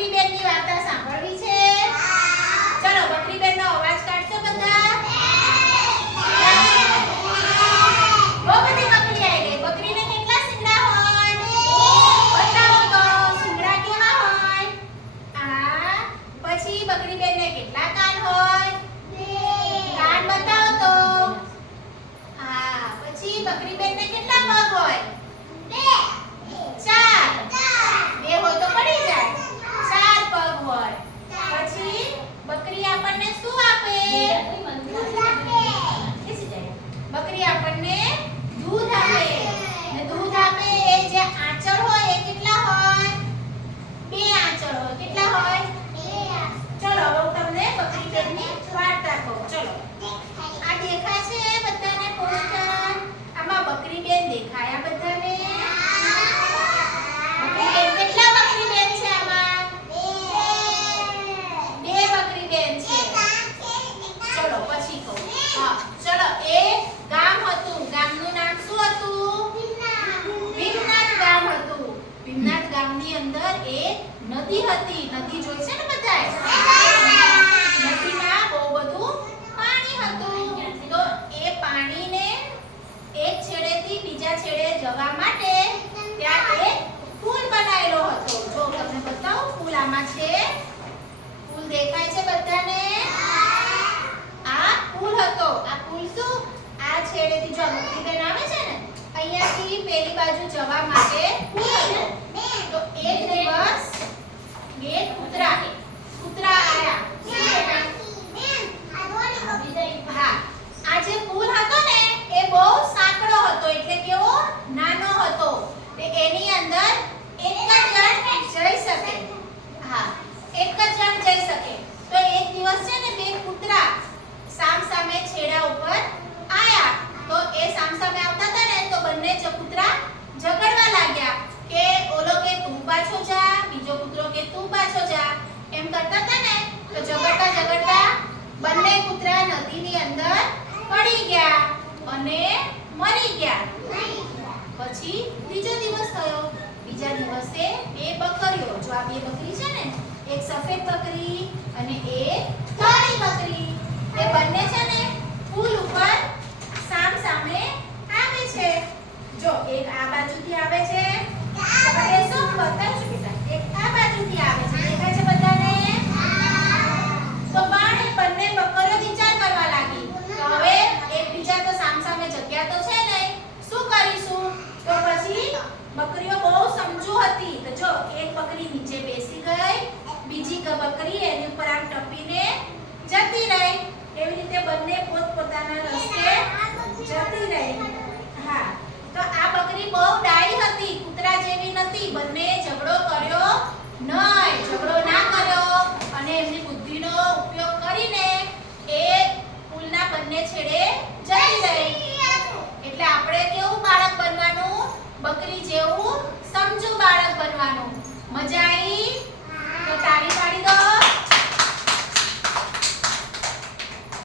બકરી બેનની વાર્તા સાંભળવી છે ચલો બકરી બેનનો અવાજ કાઢશો બધા બહુ બધી બકરી આવી ગઈ બકરીને કેટલા શિંગડા હોય બતાવો તો શિંગડા કેવા હોય આ પછી બકરી બેનને કેટલા કાન હોય કાન બતાવો તો હા પછી બકરી બેનને કેટલા પગ હોય ચાર બે હોય તો પડી જાય ચાર પગ હોય પછી બકરી આપણને શું આપે બેસી જાય. બકરી આપણને કેટલા હોય? બે આંચળ કેટલા હોય? ચલો, હવે તમને બકરી બેનની વાર્તા કહું. ચલો. આ દેખાય છે બધાને પોસ્ટર. આમાં બકરી બેન દેખાયા બકરી બેન કેટલા બકરી બેન છે આમાં બે બકરી બેન છે ચલો પછી કહું હા ચલો એ ગામ હતું ગામનું નામ શું હતું ભીમનાથ ગામ હતું ભીમનાથ ગામની અંદર એક નદી હતી. નદી જોઈ છે ને બધાએ? નદીમાં બહુ બધું પાણી હતું. તો એ પાણીને એક છેડેથી બીજા છેડે જવા માટે ત્યાં એક પુલ બનાવેલો હતો. જો તમને બતાવું, પુલ આમાં છે. પુલ દેખાય છે બધાને? આ પુલ હતો. આ પુલ શું? આ છેડેથી જો નદી બનાવે અહીંયાથી પેલી બાજુ જવા માટે તો એક દિવસ બે કૂતરા કૂતરા આયા હા આ જે પુલ હતો ને એ બહુ સાંકડો હતો એટલે કેવો નાનો હતો તે એની અંદર એક જ જણ જઈ શકે હા એક જ જણ જઈ શકે તો એક દિવસ છે ને બે કૂતરા સામ સામે છેડા ઉપર આયા તો એ સામ સામે આવતા હતા ને તો બંને જ કૂતરા ઝઘડવા લાગ્યા કે ઓલો કે તું પાછો જા, બીજો કૂતરો કે તું પાછો જા. એમ કરતા હતા ને, તો ઝઘડતા ઝઘડતા બંને કૂતરા નદીની અંદર પડી ગયા અને મરી ગયા. પછી બીજો દિવસ થયો. બીજા દિવસે બે બકરીઓ, જો આ બે બકરી છે ને, એક સફેદ બકરી અને એક કાળી બકરી. એ બંને છે ને બકરીઓ બહુ સમજુ હતી. તો જો, એક બકરી નીચે બેસી ગઈ, બીજી બકરી એની ઉપર આમ ટપીને જતી રહી. એવી રીતે બંને પોતપોતાના રસ્તે જતી રહી. હા, તો આ બકરી બહુ ડાઈ હતી, કૂતરા જેવી નથી. બંને ઝઘડો કર્યો નહીં, ઝઘડો ના કર્યો અને એમની બુદ્ધિનો ઉપયોગ કરીને એ પુલના બંને છેડે